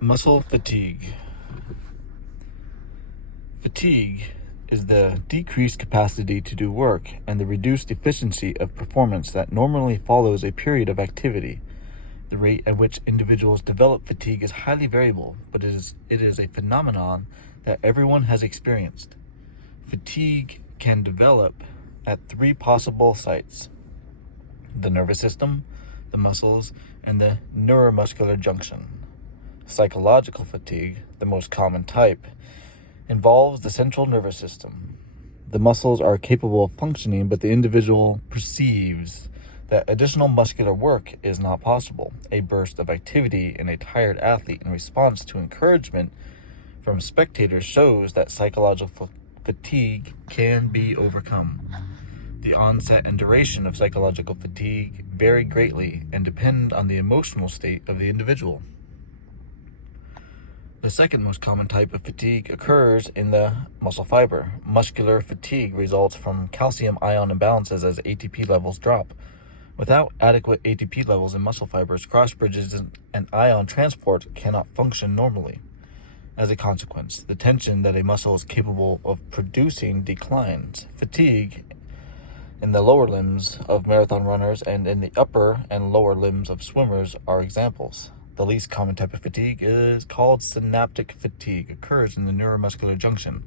Muscle fatigue. Fatigue is the decreased capacity to do work and the reduced efficiency of performance that normally follows a period of activity. The rate at which individuals develop fatigue is highly variable, but it is a phenomenon that everyone has experienced. Fatigue can develop at three possible sites: the nervous system, the muscles, and the neuromuscular junction. Psychological fatigue, the most common type, involves the central nervous system. The muscles are capable of functioning, but the individual perceives that additional muscular work is not possible. A burst of activity in a tired athlete in response to encouragement from spectators shows that psychological fatigue can be overcome. The onset and duration of psychological fatigue vary greatly and depend on the emotional state of the individual. The second most common type of fatigue occurs in the muscle fiber. Muscular fatigue results from calcium ion imbalances as ATP levels drop. Without adequate ATP levels in muscle fibers, cross bridges and ion transport cannot function normally. As a consequence, the tension that a muscle is capable of producing declines. Fatigue in the lower limbs of marathon runners and in the upper and lower limbs of swimmers are examples. The least common type of fatigue is called synaptic fatigue, occurs in the neuromuscular junction.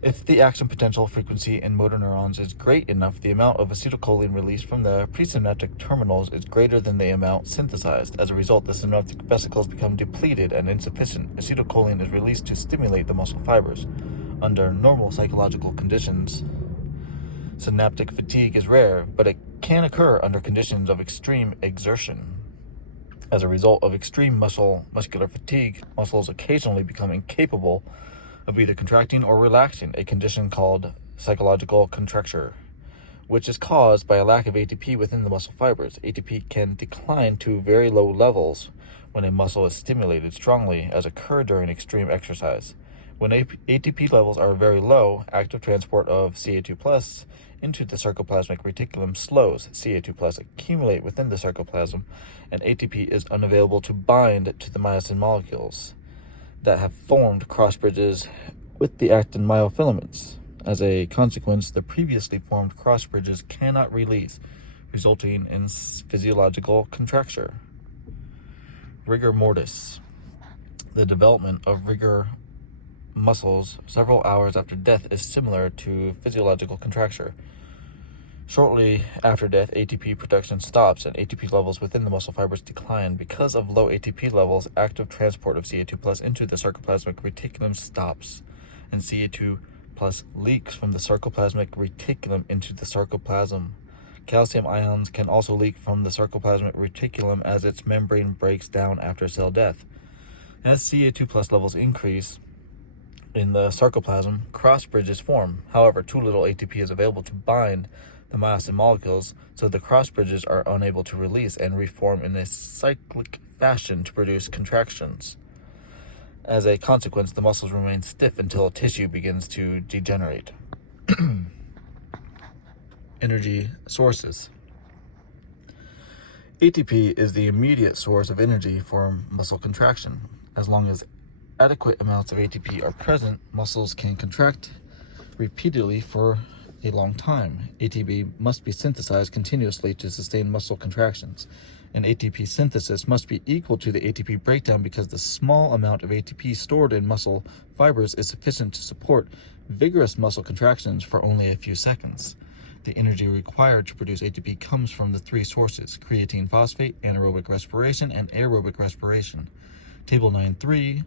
If the action potential, frequency, in motor neurons is great enough, the amount of acetylcholine released from the presynaptic terminals is greater than the amount synthesized. As a result, the synaptic vesicles become depleted and insufficient. Acetylcholine is released to stimulate the muscle fibers. Under normal psychological conditions, synaptic fatigue is rare, but it can occur under conditions of extreme exertion. As a result of extreme muscular fatigue, muscles occasionally become incapable of either contracting or relaxing, a condition called psychological contracture, which is caused by a lack of ATP within the muscle fibers. ATP can decline to very low levels when a muscle is stimulated strongly, as occur during extreme exercise. When ATP levels are very low, active transport of Ca2+ into the sarcoplasmic reticulum slows. Ca2+ accumulate within the sarcoplasm, and ATP is unavailable to bind to the myosin molecules that have formed cross bridges with the actin myofilaments. As a consequence, the previously formed cross bridges cannot release, resulting in physiological contracture. Rigor mortis. The development of rigor muscles several hours after death is similar to physiological contracture. Shortly after death, ATP production stops and ATP levels within the muscle fibers decline. Because of low ATP levels, active transport of Ca2+ into the sarcoplasmic reticulum stops, and Ca2+ leaks from the sarcoplasmic reticulum into the sarcoplasm. Calcium ions can also leak from the sarcoplasmic reticulum as its membrane breaks down after cell death. As Ca2+ levels increase in the sarcoplasm, cross bridges form. However, too little ATP is available to bind the myosin molecules, so the cross bridges are unable to release and reform in a cyclic fashion to produce contractions. As a consequence, the muscles remain stiff until tissue begins to degenerate. Energy sources. ATP is the immediate source of energy for muscle contraction. As long as adequate amounts of ATP are present, muscles can contract repeatedly for a long time. ATP must be synthesized continuously to sustain muscle contractions, and ATP synthesis must be equal to the ATP breakdown because the small amount of ATP stored in muscle fibers is sufficient to support vigorous muscle contractions for only a few seconds. The energy required to produce ATP comes from the three sources: creatine phosphate, anaerobic respiration, and aerobic respiration. Table 9.3.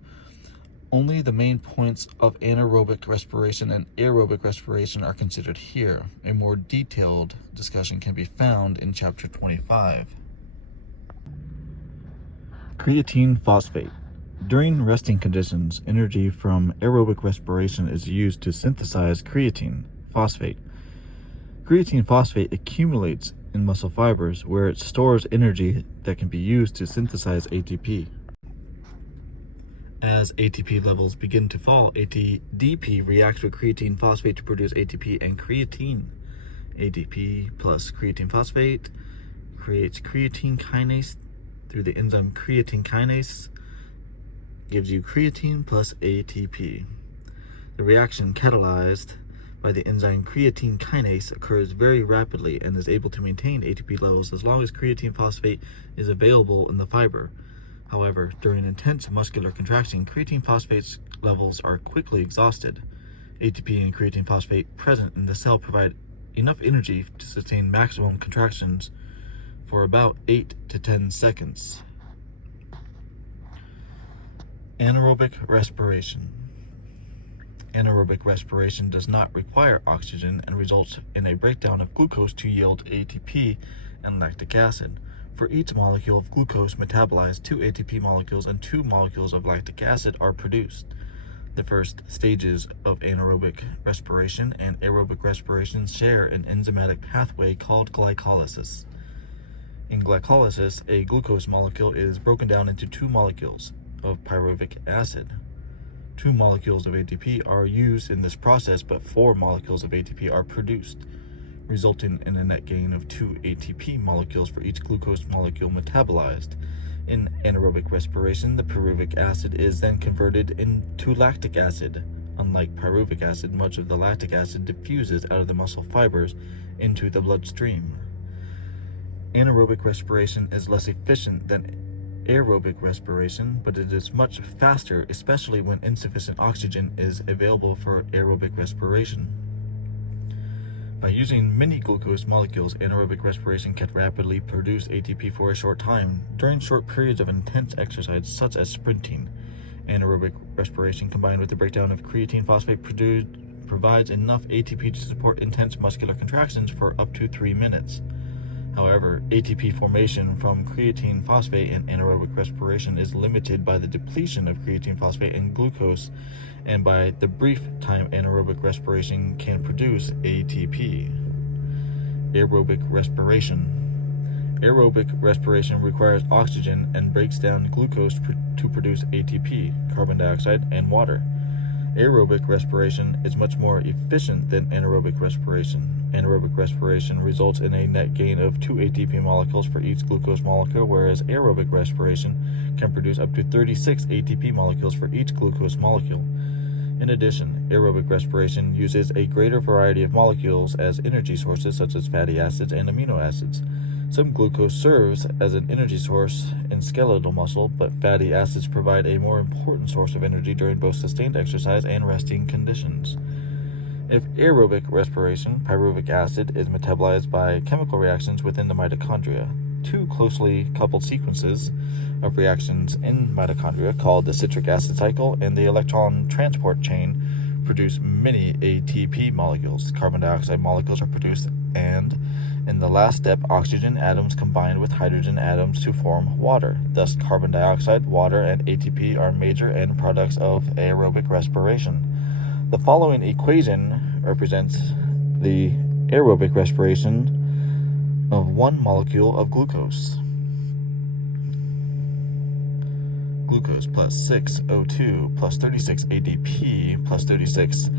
Only the main points of anaerobic respiration and aerobic respiration are considered here. A more detailed discussion can be found in chapter 25. Creatine phosphate. During resting conditions, energy from aerobic respiration is used to synthesize creatine phosphate. Creatine phosphate accumulates in muscle fibers where it stores energy that can be used to synthesize ATP. As ATP levels begin to fall, ATDP reacts with creatine phosphate to produce ATP and creatine. ATP plus creatine phosphate creates creatine kinase through the enzyme creatine kinase. gives you creatine plus ATP. The reaction catalyzed by the enzyme creatine kinase occurs very rapidly and is able to maintain ATP levels as long as creatine phosphate is available in the fiber. However, during intense muscular contraction, creatine phosphate levels are quickly exhausted. ATP and creatine phosphate present in the cell provide enough energy to sustain maximum contractions for about 8 to 10 seconds. Anaerobic respiration. Anaerobic respiration does not require oxygen and results in a breakdown of glucose to yield ATP and lactic acid. For each molecule of glucose metabolized, 2 ATP molecules and 2 molecules of lactic acid are produced. The first stages of anaerobic respiration and aerobic respiration share an enzymatic pathway called glycolysis. In glycolysis, a glucose molecule is broken down into 2 molecules of pyruvic acid. 2 molecules of ATP are used in this process, but 4 molecules of ATP are produced, resulting in a net gain of 2 ATP molecules for each glucose molecule metabolized. In anaerobic respiration, the pyruvic acid is then converted into lactic acid. Unlike pyruvic acid, much of the lactic acid diffuses out of the muscle fibers into the bloodstream. Anaerobic respiration is less efficient than aerobic respiration, but it is much faster, especially when insufficient oxygen is available for aerobic respiration. By using many glucose molecules, anaerobic respiration can rapidly produce ATP for a short time. During short periods of intense exercise, such as sprinting, anaerobic respiration combined with the breakdown of creatine phosphate provides enough ATP to support intense muscular contractions for up to 3 minutes. However, ATP formation from creatine phosphate in anaerobic respiration is limited by the depletion of creatine phosphate and glucose, and by the brief time anaerobic respiration can produce ATP. Aerobic respiration. Aerobic respiration requires oxygen and breaks down glucose to produce ATP, carbon dioxide, and water. Aerobic respiration is much more efficient than anaerobic respiration. Anaerobic respiration results in a net gain of 2 ATP molecules for each glucose molecule, whereas aerobic respiration can produce up to 36 ATP molecules for each glucose molecule. In addition, aerobic respiration uses a greater variety of molecules as energy sources, such as fatty acids and amino acids. Some glucose serves as an energy source in skeletal muscle, but fatty acids provide a more important source of energy during both sustained exercise and resting conditions. If aerobic respiration, pyruvic acid is metabolized by chemical reactions within the mitochondria. 2 closely coupled sequences of reactions in mitochondria, called the citric acid cycle and the electron transport chain, produce many ATP molecules. Carbon dioxide molecules are produced, and in the last step, oxygen atoms combine with hydrogen atoms to form water. Thus, carbon dioxide, water, and ATP are major end products of aerobic respiration. The following equation represents the aerobic respiration of 1 molecule of glucose. Glucose plus 6 O2 plus 36 ADP plus 36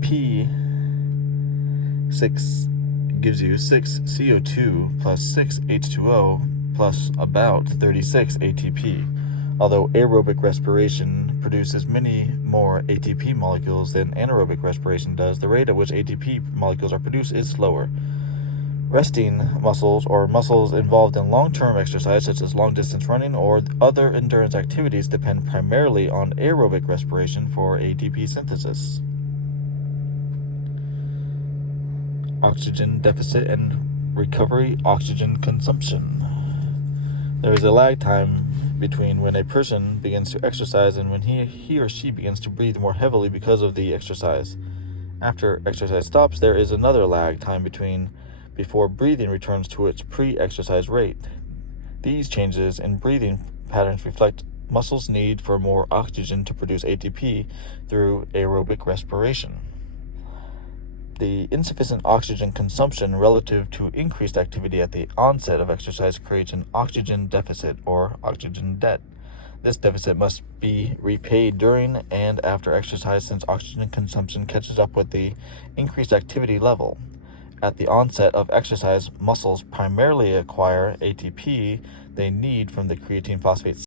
P6 gives you 6 CO2 plus 6 H2O plus about 36 ATP. Although aerobic respiration produces many more ATP molecules than anaerobic respiration does, the rate at which ATP molecules are produced is slower. Resting muscles, or muscles involved in long-term exercise such as long-distance running or other endurance activities, depend primarily on aerobic respiration for ATP synthesis. Oxygen deficit and recovery oxygen consumption. There is a lag time between when a person begins to exercise and when he or she begins to breathe more heavily because of the exercise. After exercise stops, there is another lag time before breathing returns to its pre-exercise rate. These changes in breathing patterns reflect muscles' need for more oxygen to produce ATP through aerobic respiration. The insufficient oxygen consumption relative to increased activity at the onset of exercise creates an oxygen deficit or oxygen debt. This deficit must be repaid during and after exercise, since oxygen consumption catches up with the increased activity level. At the onset of exercise, muscles primarily acquire ATP they need from the creatine phosphate